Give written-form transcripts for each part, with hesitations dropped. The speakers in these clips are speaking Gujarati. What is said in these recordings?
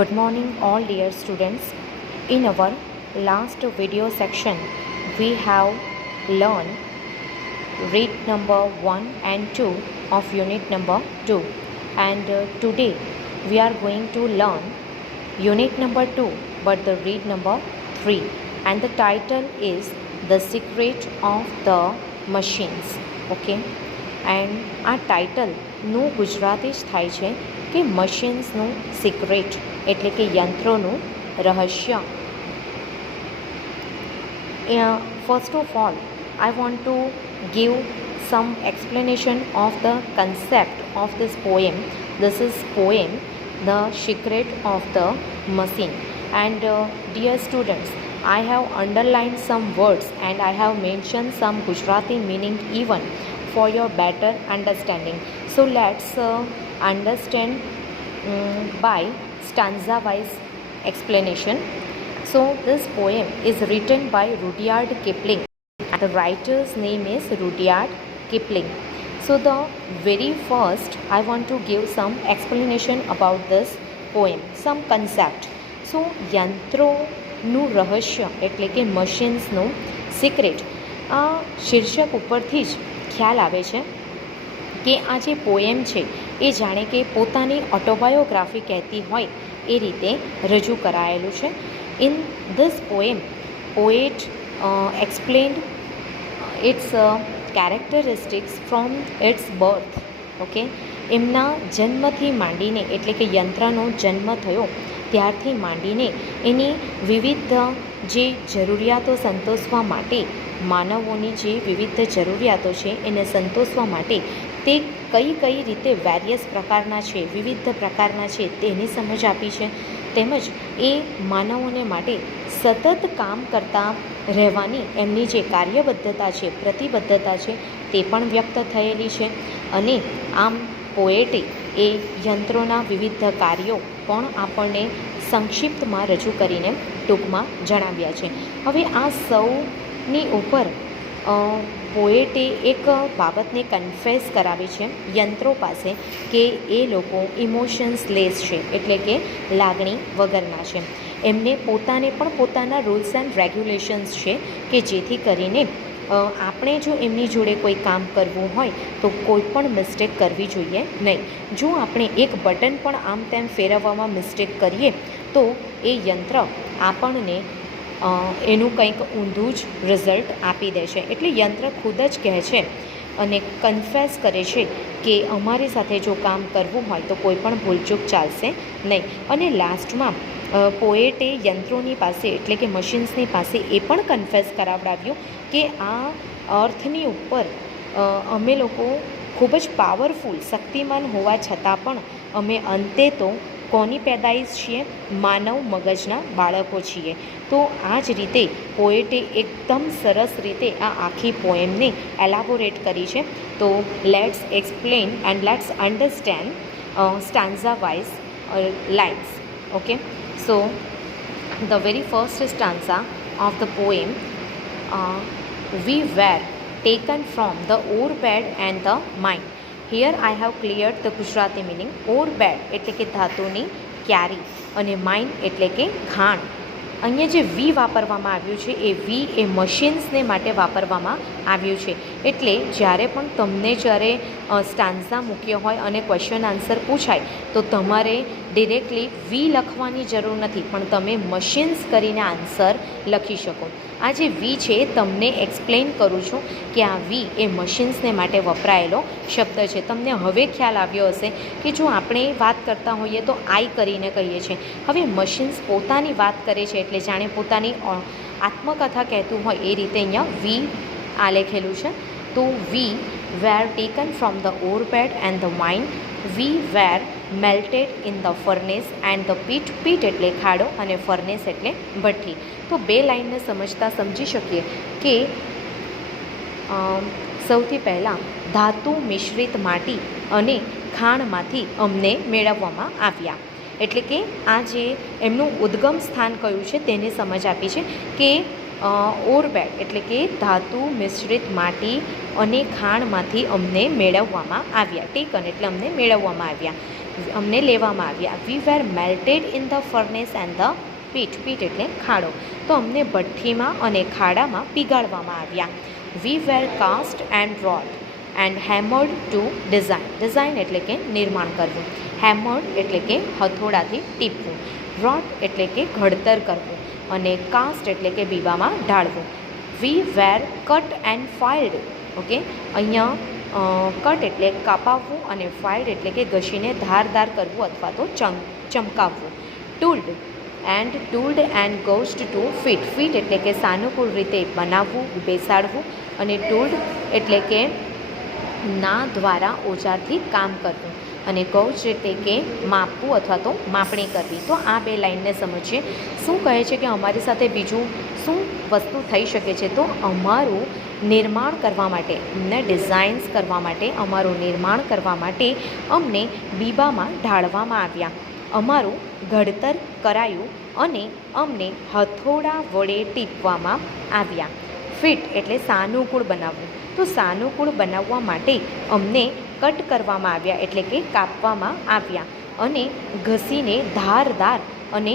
Good morning, all dear students. In our last video section, we have learned read number 1 and 2 of unit number 2, and today we are going to learn unit number 2 but the read number 3, and the title is The Secret of the Machines. Okay, and આ ટાઇટલનું ગુજરાતી જ થાય છે કે મશીન્સનું સિક્રેટ એટલે કે યંત્રોનું રહસ્ય. First of all, I want to give some explanation of the concept of this poem. This is poem The Secret of the Machine, and dear students, I have underlined some words and I have mentioned some Gujarati meaning even for your better understanding. So let's understand by stanza wise explanation. So this poem is written by Rudyard Kipling. The writer's name is Rudyard Kipling. So the very first I want to give some explanation about this poem, some concept. So યંત્રોનું રહસ્ય એટલે કે મશીન્સનું સિક્રેટ, આ શીર્ષક ઉપરથી જ ખ્યાલ આવે છે કે આ જે પોએમ છે એ જાણે કે પોતાની ઓટોબાયોગ્રાફી કહેતી હોય એ રીતે રજૂ કરાયેલું છે. In this poem poet explained its characteristics from its birth. Okay, એમના જન્મથી માંડીને એટલે કે યંત્રનો જન્મ થયો ત્યારથી માંડીને એની વિવિધ જે જરૂરિયાતો સંતોષવા માટે, માનવોની જે વિવિધ જરૂરિયાતો છે એને સંતોષવા માટે તે કઈ કઈ રીતે વેરિયસ પ્રકારના છે, વિવિધ પ્રકારના છે તેની સમજ આપી છે. તેમજ એ માનવોને માટે સતત કામ કરતા રહેવાની એમની જે કાર્યબદ્ધતા છે, પ્રતિબદ્ધતા છે તે પણ વ્યક્ત થયેલી છે. અને આમ પોએટે એ યંત્રોના વિવિધ કાર્યો પણ આપણને સંક્ષિપ્તમાં રજૂ કરીને ટૂંકમાં જણાવ્યા છે. હવે આ સૌની ઉપર પોએટે એક બાબતને કન્ફેસ કરાવી છે યંત્રો પાસે કે એ લોકો ઇમોશન્સલેસ છે, એટલે કે લાગણી વગરના છે. એમને પોતાને પણ પોતાના રૂલ્સ એન્ડ રેગ્યુલેશન્સ છે કે જેથી કરીને આપણે જો એમની જોડે કોઈ કામ કરવું હોય તો કોઈ પણ મિસ્ટેક કરવી જોઈએ નહીં. જો આપણે એક બટન પણ આમ તેમ ફેરવવામાં મિસ્ટેક કરીએ તો એ યંત્ર આપણને એનું કંઈક ઊંધું જ રિઝલ્ટ આપી દે છે. એટલે યંત્ર ખુદ જ કહે છે અને કન્ફેસ કરે છે કે અમારી સાથે જો કામ કરવું હોય તો કોઈ પણ ભૂલચૂક ચાલશે નહીં. અને લાસ્ટમાં પોએટે યંત્રોની પાસે એટલે કે મશીન્સની પાસે એ પણ કન્ફેસ કરાવડાવ્યું કે આ અર્થની ઉપર અમે લોકો ખૂબ જ પાવરફુલ, શક્તિમાન હોવા છતાં પણ અમે અંતે તો કોની પેદાઈશ છીએ? માનવ મગજના બાળકો છીએ. તો આ જ રીતે પોએટે એકદમ સરસ રીતે આ આખી પોએમને એલાબોરેટ કરી છે. તો let's explain and let's understand stanza wise lines. Okay, so the very first stanza of the poem, we were taken from the ore bed and the mine. Here I have cleared the Gujarati meaning. Ore bed એટલે કે ધાતુની ક્યારી અને માઇન એટલે કે ખાણ. અહીંયા જે વી વાપરવામાં આવ્યું છે એ વી એ મશીન્સને માટે વાપરવામાં આવ્યું છે. એટલે જ્યારે પણ તમને જ્યારે સ્ટાન્ઝા મૂક્યો હોય અને ક્વેશ્ચન આન્સર પૂછાય તો તમારે ડિરેક્ટલી વી લખવાની જરૂર નથી, પણ તમે મશીન્સ કરીને આન્સર લખી શકો. આ જે વી છે તમને એક્સપ્લેન કરું છું કે આ વી એ મશીન્સને માટે વપરાયેલો શબ્દ છે. તમને હવે ખ્યાલ આવ્યો હશે કે જો આપણે વાત કરતા હોઈએ તો આઈ કરીને કહીએ છીએ. હવે મશીન્સ પોતાની વાત કરે છે એટલે જાણે પોતાની આત્મકથા કહેતું હોય એ રીતે અહીંયા વી આ લખેલું છે. તો we were taken from the ore bed and the mine, we were melted in the furnace and the pit. Pit એટલે ખાડો અને ફર્નેસ એટલે ભઠ્ઠી. તો બે લાઇનને સમજતા સમજી શકીએ કે સૌથી પહેલાં ધાતુ મિશ્રિત માટી અને ખાણમાંથી અમને મેળવવામાં આવ્યા. એટલે કે આ જે એમનું ઉદ્ગમ સ્થાન કયું છે તેની સમજ આપી છે કે ઓરબેડ એટલે કે ધાતુ મિશ્રિત માટી અને ખાણમાંથી અમને મેળવવામાં આવ્યા. ટેકન એટલે અમને મેળવવામાં આવ્યા. અમને લેવામાં આવ્યા. We were melted in the furnace and the pit. Pit એટલે ખાડો. તો અમને ભઠ્ઠીમાં અને ખાડામાં પીગાળવામાં આવ્યા. We were cast and wrought and hammered to design. Design એટલે કે નિર્માણ કરવું. હેમર્ડ એટલે કે હથોડાથી ટીપવું. રોટ એટલે કે ઘડતર કરવું. અને કાસ્ટ એટલે કે બીબામાં ઢાળવું. વી વેર કટ એન્ડ ફાઇલ્ડ. ઓકે, અહીંયા કટ એટલે કાપાવવું અને ફાઇલ્ડ એટલે કે ઘસીને ધારદાર કરવું અથવા તો ચમકાવવું. ટૂલ્ડ એન્ડ ગોસ્ડ ટુ ફિટ. ફિટ એટલે કે સાનુકૂળ રીતે બનાવવું, બેસાડવું. અને ટૂલ્ડ એટલે કે ના દ્વારા ઓજારથી કામ કરવું. અને ગૌજ એટલે કે માપવું અથવા તો માપણી કરવી. તો આ બે લાઈનને સમજીએ. શું કહે છે કે અમારી સાથે બીજું શું વસ્તુ થઈ શકે છે? તો અમારું નિર્માણ કરવા માટે, અમને ડિઝાઇન્સ કરવા માટે, અમારું નિર્માણ કરવા માટે અમને બીબામાં ઢાળવામાં આવ્યા. અમારું ઘડતર કરાયું અને અમને હથોડા વડે ટીપવામાં આવ્યા. ફિટ એટલે સાનુકૂળ બનાવવું. તો સાનુકૂળ બનાવવા માટે અમને કટ કરવામાં આવ્યા એટલે કે કાપવામાં આવ્યા અને ઘસીને ધારદાર અને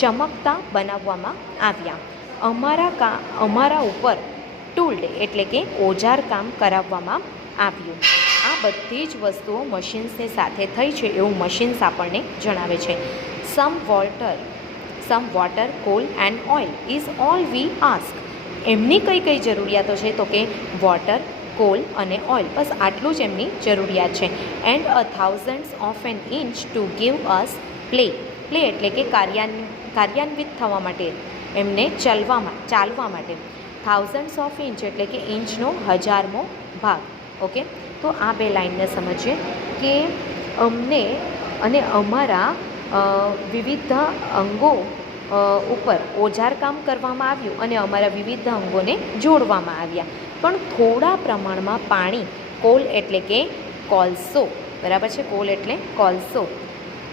ચમકતા બનાવવામાં આવ્યા. અમારા ઉપર ટૂલ્ડ એટલે કે ઓજાર કામ કરાવવામાં આવ્યું. આ બધી જ વસ્તુઓ મશીન્સની સાથે થઈ છે એવું મશીન્સ આપણને જણાવે છે. Some water coal and oil is all we ask. એમની કઈ કઈ જરૂરિયાતો છે? તો કે વોટર, કોલ અને ઓઇલ. બસ આટલું જ એમની જરૂરિયાત છે. And 1000 of an inch to give us play. Play એટલે કે કાર્યાન્વિત થવા માટે, એમને ચાલવા માટે. 1000 ઓફ ઇંચ એટલે કે ઇંચનો 1000મો ભાગ. ઓકે, તો આ બે લાઈનને સમજીએ કે અમને અને અમારા વિવિધ અંગો ઉપર ઓજાર કામ કરવામાં આવ્યું અને અમારા વિવિધ અંગોને જોડવામાં આવ્યા. પણ થોડા પ્રમાણમાં પાણી, કોલ એટલે કે કોલસો, બરાબર છે, કોલ એટલે કોલસો,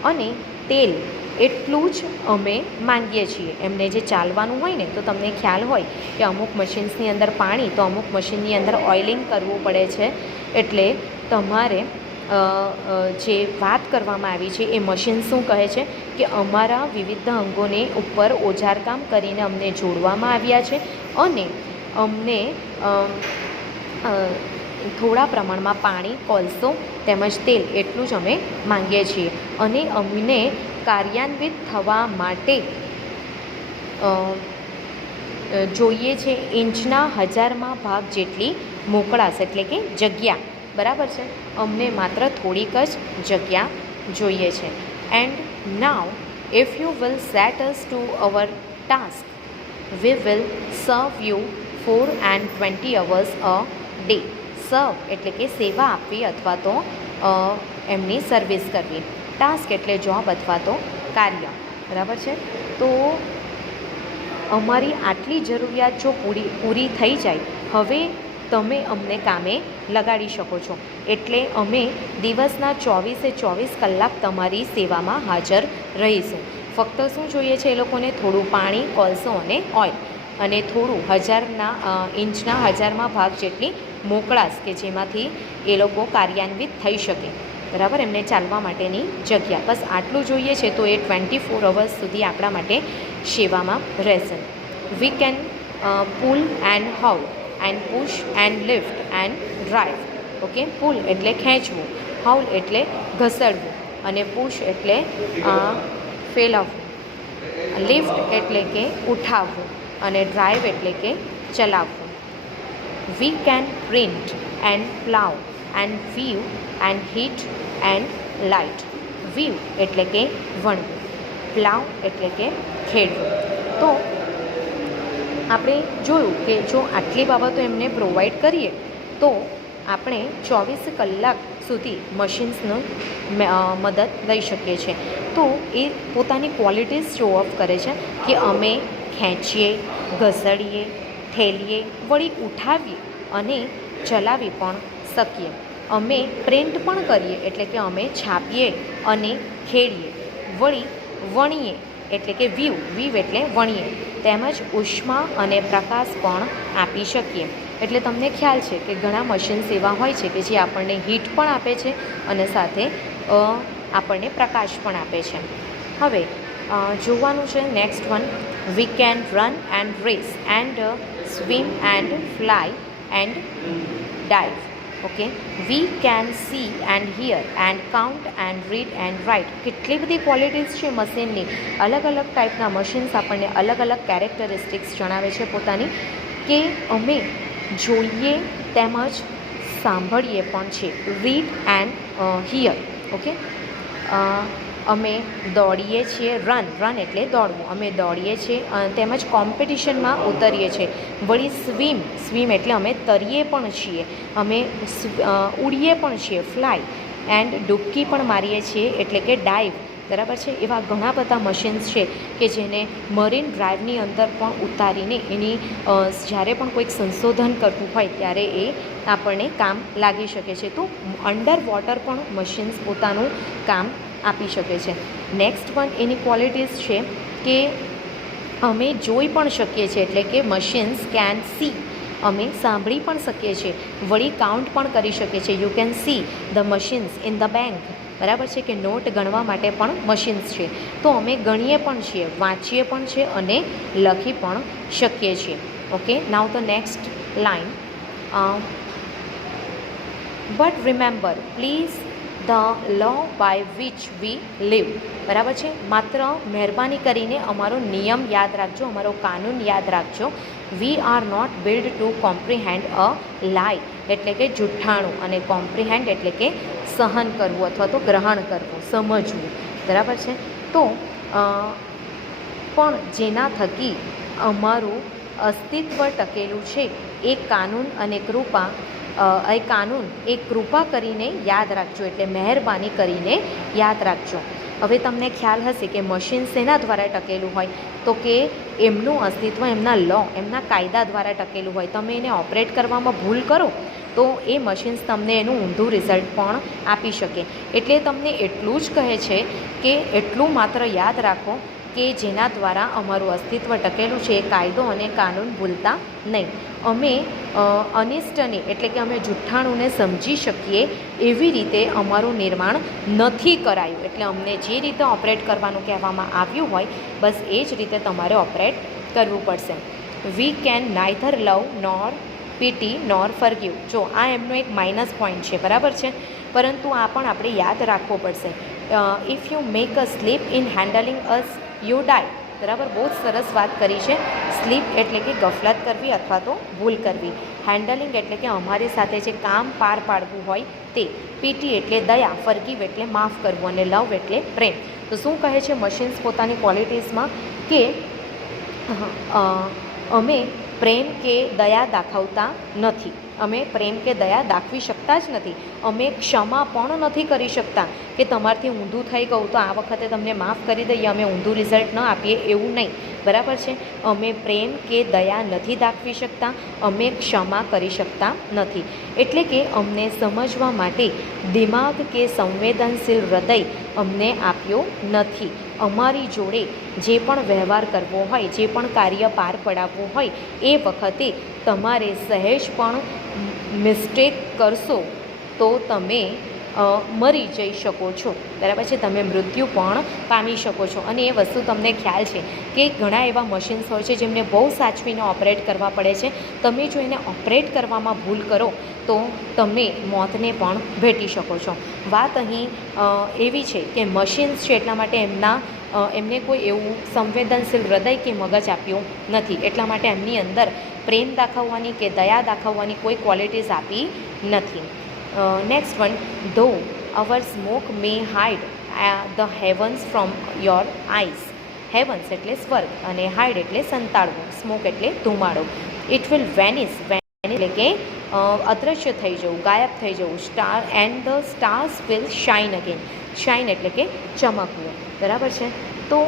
અને તેલ એટલું જ અમે માંગીએ છીએ. એમને જે ચાલવાનું હોય ને, તો તમને ખ્યાલ હોય કે અમુક મશીન્સની અંદર પાણી, તો અમુક મશીનની અંદર ઓઇલિંગ કરવું પડે છે. એટલે તમારે જે વાત કરવામાં આવી છે એ મશીન શું કહે છે કે અમારા વિવિધ અંગોને ઉપર ઓજારકામ કરીને અમને જોડવામાં આવ્યા છે અને અમને થોડા પ્રમાણમાં પાણી, કોલસો તેમજ તેલ એટલું જ અમે માંગીએ છીએ. અને અમને કાર્યાન્વિત થવા માટે જોઈએ છે ઇંચના 1000માં ભાગ જેટલી મોકળાશ એટલે કે જગ્યા. બરાબર છે, અમને માત્ર થોડીક જ જગ્યા જોઈએ છે. And now if you will set us to our task we will serve you 4 and 20 hours a day. સર્વ એટલે કે સેવા આપવી અથવા તો એમની સર્વિસ કરવી. ટાસ્ક એટલે જોબ અથવા તો કાર્ય. બરાબર છે, તો અમારી આટલી જરૂરિયાત જો પૂરી થઈ જાય, હવે તમે અમને કામે લગાડી શકો છો. એટલે અમે દિવસના 24 કલાક તમારી સેવામાં હાજર રહીશું. ફક્ત શું જોઈએ છે એ લોકોને? થોડું પાણી, કોલસો અને ઓઇલ, અને થોડું ઇંચના 1000માં ભાગ જેટલી મોકળાશ કે જેમાંથી એ લોકો કાર્યાન્વિત થઈ શકે. બરાબર, એમને ચાલવા માટેની જગ્યા. બસ આટલું જોઈએ છે, તો એ 24 hours સુધી આપણા માટે સેવામાં રહેશે. We can pull and haul and push and lift and drive. Okay, pull એટલે ખેંચવું, હાઉલ એટલે ઘસડવું, અને પુશ એટલે ફેલાવવું, લિફ્ટ એટલે કે ઉઠાવવું, અને ડ્રાઈવ એટલે કે ચલાવવું. We can print and plough and weave and heat and light. Weave એટલે કે વણવું, પ્લાવ એટલે કે ખેડવું. તો આપણે જોયું કે જો આટલી બાબતો એમને પ્રોવાઈડ કરીએ તો આપણે 24 કલાક સુધી મશીન્સનો મદદ લઈ શકીએ છીએ. તો એ પોતાની ક્વોલિટીઝ શો ઓફ કરે છે કે અમે ખેંચીએ, ઘસડીએ, ઠેલીએ, વળી ઉઠાવીએ અને ચલાવી પણ શકીએ. અમે પ્રિન્ટ પણ કરીએ એટલે કે અમે છાપીએ અને ખેડીએ, વળી વણીએ એટલે કે વીવ એટલે વણીએ, તેમજ ઉષ્મા અને પ્રકાશ પણ આપી શકીએ. એટલે તમને ખ્યાલ છે કે ઘણા મશીન્સ એવા હોય છે કે જે આપણને હીટ પણ આપે છે અને સાથે આપણને પ્રકાશ પણ આપે છે. હવે જોવાનું છે next one, we can run and race and swim and fly and dive. Okay, we can see and hear and count and read and write. કેટલી બધી ક્વોલિટીઝ છે મશીનની. અલગ અલગ ટાઈપના મશીન્સ આપણને અલગ અલગ કેરેક્ટરિસ્ટિક્સ જણાવે છે પોતાની, કે અમે જોઈએ તેમજ સાંભળીએ પણ છે. Read and here. ઓકે, અમે દોડીએ છીએ, રન એટલે દોડવું, અમે દોડીએ છીએ તેમજ કોમ્પિટિશનમાં ઉતરીએ છીએ. વળી સ્વિમ એટલે અમે તરીએ પણ છીએ, અમે ઉડીએ પણ છીએ. ફ્લાય એન્ડ ડૂબકી પણ મારીએ છીએ એટલે કે ડાઇવ. બરાબર છે. એવા ઘણા બધા મશીન્સ છે કે જેને મરીન ડ્રાઈવની અંદર પણ ઉતારીને એની જ્યારે પણ કોઈક સંશોધન કરવું હોય ત્યારે એ આપણને કામ લાગી શકે છે. તો અંડર વોટર પણ મશીન્સ પોતાનું કામ આપી શકે છે. નેક્સ્ટ વન એની ક્વોલિટીઝ છે કે અમે જોઈ પણ શકીએ છીએ એટલે કે મશીન્સ કેન સી, અમે સાંભળી પણ શકીએ છીએ. વળી કાઉન્ટ પણ કરી શકીએ છીએ. You can see the machines in the bank. બરાબર છે કે નોટ ગણવા માટે પણ મશીન્સ છે. તો અમે ગણીએ પણ છીએ, વાંચીએ પણ છે અને લખી પણ શકીએ છીએ. Okay, now the next line, but remember please the law by which we live. બરાબર છે. માત્ર મહેરબાની કરીને અમારો નિયમ યાદ રાખજો, અમારો કાનૂન યાદ રાખજો. We are not built to comprehend a lie એટલે કે જુઠ્ઠાણું, અને કોમ્પ્રિહેન્ડ એટલે કે સહન કરવું અથવા તો ગ્રહણ કરવું, સમજવું. બરાબર છે. તો પણ જેના થકી અમારું અસ્તિત્વ ટકેલું છે એ કાનૂન અને કૃપા, એ કૃપા કરીને યાદ રાખજો એટલે મહેરબાની કરીને યાદ રાખજો. હવે તમને ખ્યાલ હશે કે મશીન શેના દ્વારા ટકેલું હોય, તો કે એમનું અસ્તિત્વ એમના લો, એમના કાયદા દ્વારા ટકેલું હોય. તમે એને ઓપરેટ કરવામાં ભૂલ કરો તો એ મશીન્સ તમને એનું ઊંધું રિઝલ્ટ પણ આપી શકે. એટલે તમને એટલું જ કહે છે કે એટલું માત્ર યાદ રાખો કે જેના દ્વારા અમારું અસ્તિત્વ ટકેલું છે એ કાયદો અને કાનૂન ભૂલતા નહીં. અમે અનિષ્ટને એટલે કે અમે જુઠ્ઠાણુંને સમજી શકીએ એવી રીતે અમારું નિર્માણ નથી કરાયું. એટલે અમને જે રીતે ઓપરેટ કરવાનું કહેવામાં આવ્યું હોય બસ એ જ રીતે તમારે ઓપરેટ કરવું પડશે. We can neither love nor pity nor forgive. જો આ એમનો એક માઇનસ પોઈન્ટ છે. બરાબર છે. પરંતુ આ પણ આપણે યાદ રાખવો પડશે. If you make a slip in handling us you die. બરાબર, બહુ જ સરસ વાત કરી છે. સ્લીપ એટલે કે ગફલત કરવી અથવા તો ભૂલ કરવી. હેન્ડલિંગ એટલે કે અમારી સાથે જે કામ પાર પાડવું હોય તે. પીટી એટલે દયા, ફરગીવ એટલે માફ કરવું, અને લવ એટલે પ્રેમ. તો શું કહે છે મશીન્સ પોતાની ક્વોલિટીઝમાં કે અમે પ્રેમ કે દયા દાખવતા નથી, અમે પ્રેમ કે દયા દાખવી શકતા જ નથી. અમે ક્ષમા પણ નથી કરી શકતા કે તમારથી ઊંધું થઈ ગયું તો આ વખતે તમને માફ કરી દઈએ, અમે ઊંધું રિઝલ્ટ ન આપીએ એવું નહીં. બરાબર છે. અમે પ્રેમ કે દયા નથી દાખવી શકતા, અમે ક્ષમા કરી શકતા નથી. એટલે કે અમને સમજવા માટે દિમાગ કે સંવેદનશીલ હૃદય અમને આપ્યો નથી. અમારી જોડે જે પણ વ્યવહાર કરવો હોય, જે પણ કાર્ય પાર પડાવવું હોય એ વખતે તમારે સહેજ પણ મિસ્ટેક કરશો તો તમે મરી જઈ શકો છો. બરાબર છે. તમે મૃત્યુ પણ પામી શકો છો. અને એ વસ્તુ તમને ખ્યાલ છે કે ઘણા એવા મશીન્સ હોય છે જેમને બહુ સાચવીને ઓપરેટ કરવા પડે છે. તમે જો એને ઓપરેટ કરવામાં ભૂલ કરો તો તમે મોતને પણ ભેટી શકો છો. વાત અહીં એવી છે કે મશીન્સ છે એટલા માટે એમને કોઈ એવું સંવેદનશીલ હૃદય કે મગજ આપ્યું નથી. એટલા માટે એમની અંદર પ્રેમ દાખવવાની કે દયા દાખવવાની કોઈ ક્વોલિટીઝ આપી નથી. Next one, though our smoke may hide the heavens from your eyes. Heavens એટલે સ્વર્ગ અને હાઇડ એટલે સંતાડવું, સ્મોક એટલે ધુમાડો. ઇટ વિલ વેનિશ એટલે કે અદૃશ્ય થઈ જવું, ગાયબ થઈ જવું. Star and the stars will shine again. Shine એટલે કે ચમકવું. બરાબર છે. તો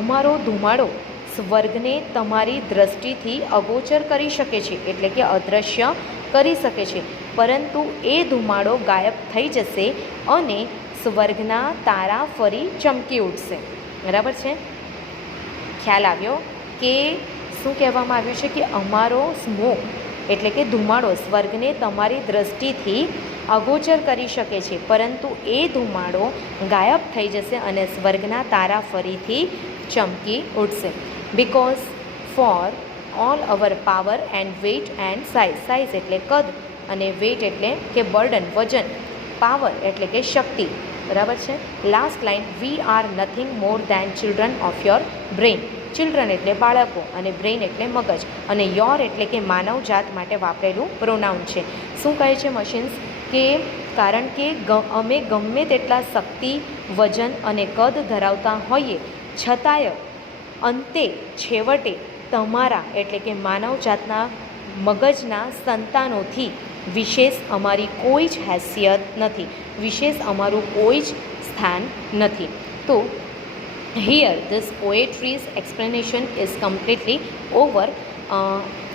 અમારો ધુમાડો સ્વર્ગને તમારી દ્રષ્ટિથી અગોચર કરી શકે છે એટલે કે અદૃશ્ય કરી શકે છે, પરંતુ એ ધુમાડો ગાયબ થઈ જશે અને સ્વર્ગના તારા ફરી ચમકી ઉઠશે. બરાબર છે. ખ્યાલ આવ્યો કે શું કહેવામાં આવ્યું છે કે અમારો સ્મોક એટલે કે ધુમાડો સ્વર્ગને તમારી દૃષ્ટિથી અગોચર કરી શકે છે, પરંતુ એ ધુમાડો ગાયબ થઈ જશે અને સ્વર્ગના તારા ફરીથી ચમકી ઉઠશે. Because for all our power and weight and size. Size એટલે કદ અને વેઇટ એટલે કે બર્ડન વજન, પાવર એટલે કે શક્તિ. બરાબર છે. Last line, we are nothing more than children of your brain. Children એટલે બાળકો અને બ્રેઇન એટલે મગજ અને યોર એટલે કે માનવ જાત માટે વાપરેલું પ્રોનાઉન છે. શું કહે છે મશીન્સ કે કારણ કે અમે ગમે તેટલા શક્તિ, વજન અને કદ ધરાવતા હોઈએ છતાંય અંતે છેવટે તમારા એટલે કે માનવ જાતના મગજના સંતાનોથી વિશેષ અમારી કોઈ જ હેસિયત નથી, વિશેષ અમારું કોઈ જ સ્થાન નથી. તો here this poetry's explanation is completely over.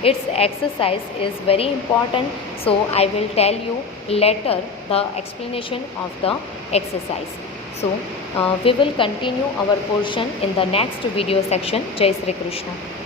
Its exercise is very important, so I will tell you later the explanation of the exercise. So we will continue our portion in the next video section. Jai Shri Krishna.